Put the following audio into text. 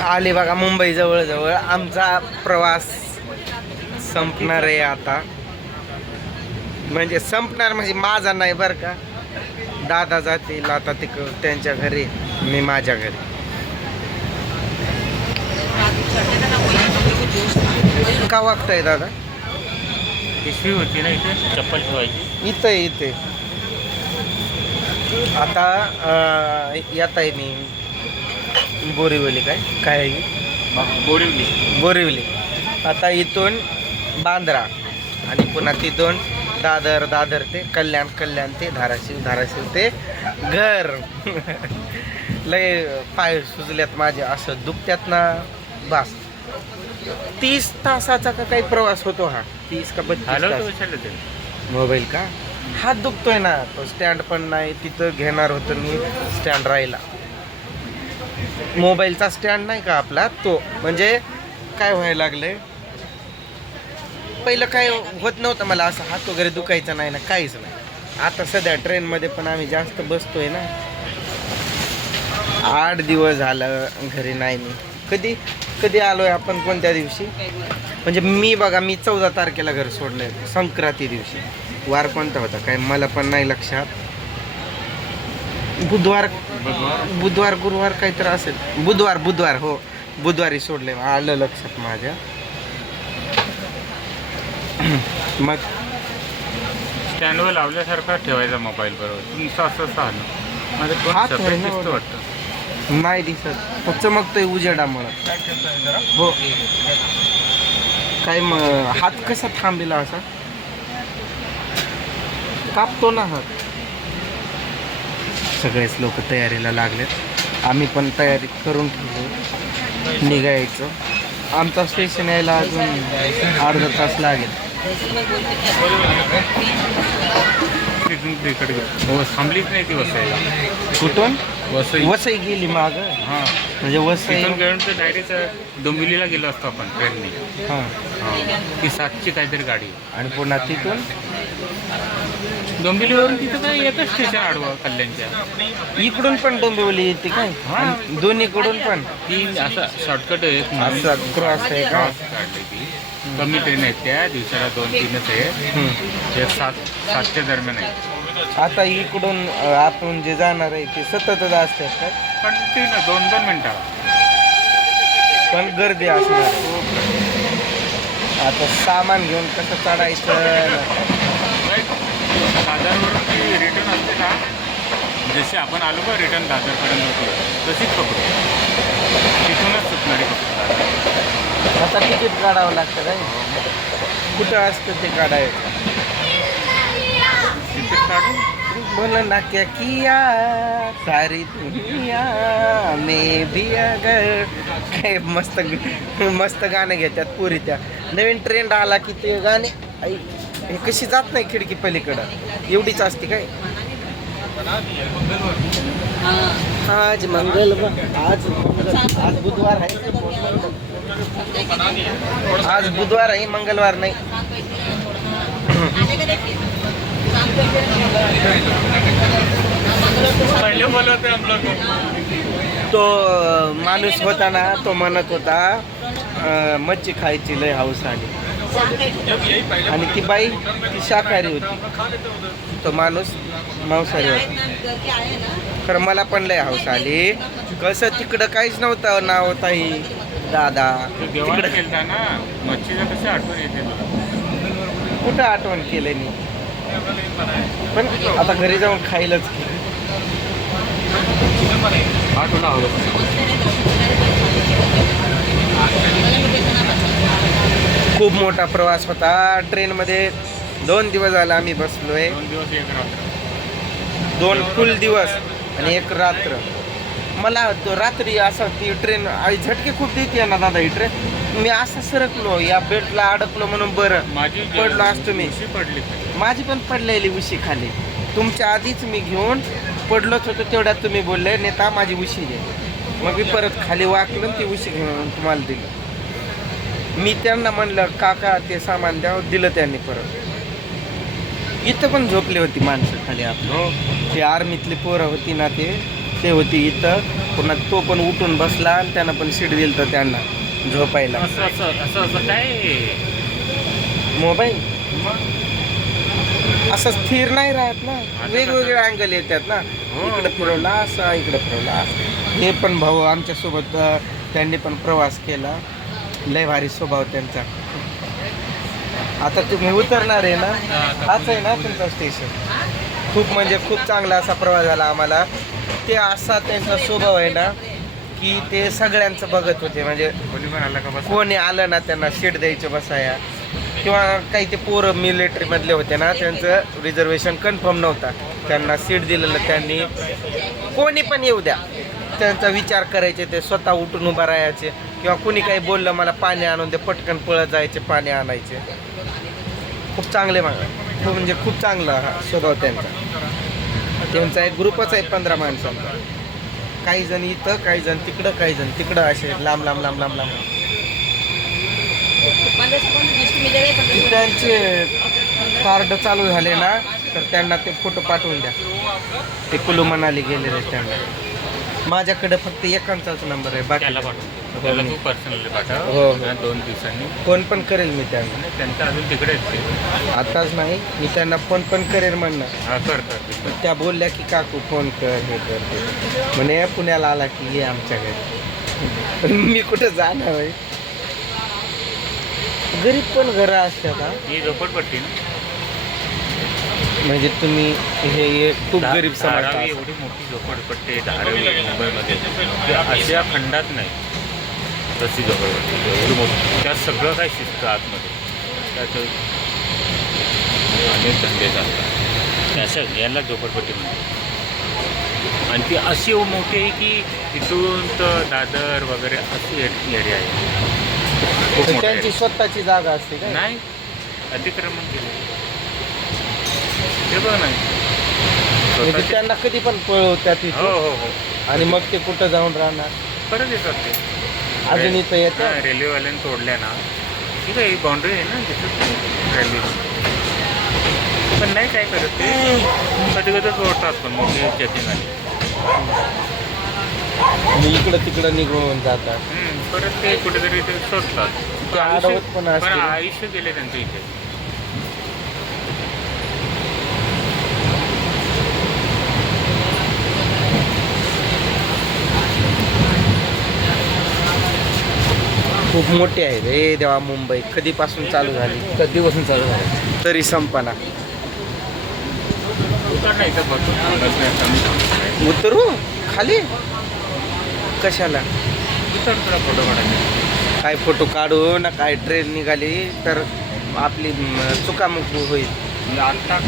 आले बघा मुंबई जवळ जवळ आमचा प्रवास संपणार आहे आता. म्हणजे संपणार म्हणजे माझा नाही बरं का. दादा जातील आता तिक त्यांच्या घरी मी माझ्या घरी. का वागताय दादा? पिशवी होती ना इथे? चप्पल ठेवायची. इथं इथे. आता येत आहे मी. बोरिवली काय? काय आहे? बोरिवली. बोरिवली. आता इथून बांद्रा आणि पुन्हा तिथून दादर दादर ते कल्याण कल्याण ते धाराशिव धाराशिव ते घर. लय पाय सुजल्यात माझे असं दुखत्यात ना. बास. तीस तासाचा का काही प्रवास होतो हा? तीस का बत्तीस मोबाईल का? हात दुखतोय ना. तो स्टँड पण नाही तिथं घेणार होतं मी स्टँड राहिला मोबाईलचा स्टँड नाही का आपला? तो. म्हणजे काय व्हायला लागले पहिलं काय होत नव्हतं मला असं हात वगैरे दुखायचा नाही ना काहीच नाही. आता सध्या ट्रेनमध्ये पण आम्ही जास्त बसतोय ना. आठ दिवस झालं घरी नाही मी. कधी? कधी आलोय आपण कोणत्या दिवशी? म्हणजे मी बघा मी चौदा तारखेला घर सोडलंय संक्रांती दिवशी. वार कोणता होता काय? मला पण नाही लक्षात. बुधवार बुधवार गुरुवार काहीतरी असेल. बुधवार बुधवार हो. बुधवारी सोडले. आलं लक्षात माझ्या. मग स्टँडवर लावल्यासारखा ठेवायचा मोबाईल बरोबर. तुमचं असं असं आलं माझं कोण हात separate आहे ना दिसतं. वाटतं. नाही दिसत. तो चमकतोय उजेडामुळं हो. काय मग हात कसा थांबलेला असा? कापतो ना हात. सगळेच लोक तयारीला लागलेत. आम्ही पण तयारी करून ठेवलो. निघायचं. आमचा स्टेशन यायला अजून अर्धा तास लागेल. तिथून तिकडे थांबलीच नाही ती वसायला कुठून? वसई. वसई गेली माग? हां. म्हणजे वसई तिथून गेलो तर डायरेक्ट डोंबिवलीला गेलो असतो आपण ट्रेनने. हां. हां. ती सातची काहीतरी गाडी. आणि पुन्हा तिथून? डोंबिवलीवरून तिथं काय येतं स्टेशन आडवं कल्याणच्या. इकडून पण डोंबिवली येते काय? हा. दोन्हीकडून पण? ती असं शॉर्टकट असं क्रॉस आहे का? कमी ट्रेन आहेत त्या दिवसाला दोन तीनच आहे हम्म. ते सात सातच्या दरम्यान आहे आता इकडून अं, आपण जे जाणार आहे ते सततच असतात काय पण ती ना दोन दोन मिनटाला पण गर्दी असणार आहे. आता सामान घेऊन कसं चढायचं? दादरवरून ती रिटर्न असते ना जशी आपण आलो का रिटर्न दादरपर्यंत होती. तशीच पकडू. तिथूनच सुटणारी पकडू. दादर आता तिकीट काढावं लागतं काय? कुठं असतं ते काढायचं? तिकीट काढून बोल ना क्या किया? सारी दुनिया में भी अगर. काय मस्त मस्त गाणं घेतात पुरी त्या. नवीन ट्रेंड आला की ते गाणे. आई. हे कशी जात नाही खिडकी पलीकडं? एवढीच असते काय? आज मंगल आज आज बुधवार आहे. आज बुधवार आहे मंगळवार नाही. तो माणूस होता ना तो म्हणत होता मच्छी खायची लय हाऊस आली. आणि ती बाई ती शाकाहारी होती. तो माणूस मांसाहारी होता. खरं मला पण लय हाऊस आली. कसं तिकडं काहीच नव्हतं ही दादा. तिकडं ना मच्छीचं कसं आठवण येते तुला कुठं आठवण केलं मी पण आता घरी जाऊन खायलाच तुला हवं खूप मोठा प्रवास होता. ट्रेनमध्ये दोन दिवस झाला आम्ही बसलोय. दोन दिवस एक रात्र. दोन फुल दिवस आणि एक रात्र. मला तो रात्री असं ती ट्रेन आई झटके खूप देते ना दादा ही ट्रेन. मी असं सरकलो या बेल्टला अडकलो म्हणून बरं माझी पडलो असतो मी. पडली. माझी पण पडलेली उशी खाली. तुमच्या आधीच मी घेऊन पडलोच होतो तेवढ्यात तुम्ही बोलले नेता माझी उशी घे मग मी परत खाली वाकलो ती उशी घेऊन तुम्हाला दिली. मी त्यांना म्हणलं काका ते सामान द्या. दिलं त्यांनी परत. इथं पण झोपली होती माणसं खाली आपलं. ते आर्मीतली पोरं होती ना ते ते होती इथं. पुन्हा तो पण उठून बसला आणि त्यानं पण सीट दिलं तर त्यांना झोपायला. मोबाईल? असं स्थिर नाही राहत ना. वेगवेगळे अँगल येतात ना. इकडे फिरवला असा इकडे फिरवला. असं हे पण भाऊ आमच्यासोबत त्यांनी पण प्रवास केला. लय भारी स्वभाव त्यांचा. आता तुम्ही उतरणार आहे ना? हाच आहे ना तुमचं स्टेशन खूप म्हणजे खूप चांगला असा प्रवास झाला आम्हाला. ते असा त्यांचा स्वभाव आहे ना की ते सगळ्यांचं बघत होते. म्हणजे कोणी का बस कोणी आलं ना त्यांना सीट द्यायचं बसाया किंवा काही ते पोरं मिलिटरीमधले होते ना त्यांचं रिझर्वेशन कन्फर्म नव्हता. त्यांना सीट दिलेलं त्यांनी. कोणी पण येऊ द्या. त्यांचा विचार करायचे ते स्वतः उठून उभा राहायचे. किंवा कुणी काही बोललं मला पाणी आणून दे पटकन पळत जायचे पाणी आणायचे. खूप चांगले माग खूप म्हणजे खूप चांगला हा स्वभाव त्यांचा. त्यांचा एक ग्रुपच आहे पंधरा माणसांचा. काही जण इथं काही जण तिकडं काही जण तिकडं असे लांब लांब लांब लांब लांब. त्यांचे कार्ड चालू झाले ना तर त्यांना ते फोटो पाठवून द्या. ते कुलू मनाली गेलेले त्यांना. माझ्याकडे फक्त एकांचाच नंबर आहे बाकी पाठवतो त्याला तू पर्सनली पाठव. हो, हो. आणि दोन दिवसांनी. फोन पण करेल मी त्यांना. आणि त्यांचं अजून तिकडे आहेत ते. आताच नाही मी त्यांना फोन पण करेल म्हणणार. हा कर कर तर त्या बोलल्या की काकू फोन कर हे कर ते. म्हणे पुण्याला आला की ये आमच्या घरी. पण मी कुठं जाणार आहे? गरीब पण घरं असतात हा. ही झोपडपट्टी ना? म्हणजे तुम्ही हे हे खूप गरीब समाज धारावी. एवढी मोठी झोपडपट्टी आहे धारावी मुंबईमध्ये. की आशिया खंडात नाही. तशी झोपडपट्टी. एवढी मोठी. त्यात सगळं काय शिस्त आतमध्ये. त्यात अनेक धंदे चालतात. त्याच्या याला झोपडपट्टी म्हणतात. आणि ती अशी मोठी आहे की इथून तर दादर वगैरे अशी एरिया आहे. त्यांची. स्वतःची जागा असते का नाही. अतिक्रमण केलं. बघ नाही म्हणजे त्यांना कधी पण पळवतात हो हो हो. आणि मग ते कुठं जाऊन राहणार? परत येतात ते. अजून इथं येतं? हा, रेल्वेवाल्याने तोडल्या ना. ठीक आहे ही बाउंड्री आहे ना तिथं. रेल्वे पण नाही काय करत ते. कधी कधी तोडतात पण मोठी चेकिंग आली मी इकडं तिकडं निघून जातात. हम्म, परत ते कुठेतरी ते सोडतात ते पण. आयुष्य गेले त्यांचं इथे. खूप मोठी आहे रे देवा मुंबई कधीपासून चालू झाली? कधीपासून चालू झालं? तरी संपना. उतर? खाली? कशाला? फोटो काढायचे काय फोटो काढू ना काय ट्रेन निघाली तर आपली चुकामुक होईल. आत्ता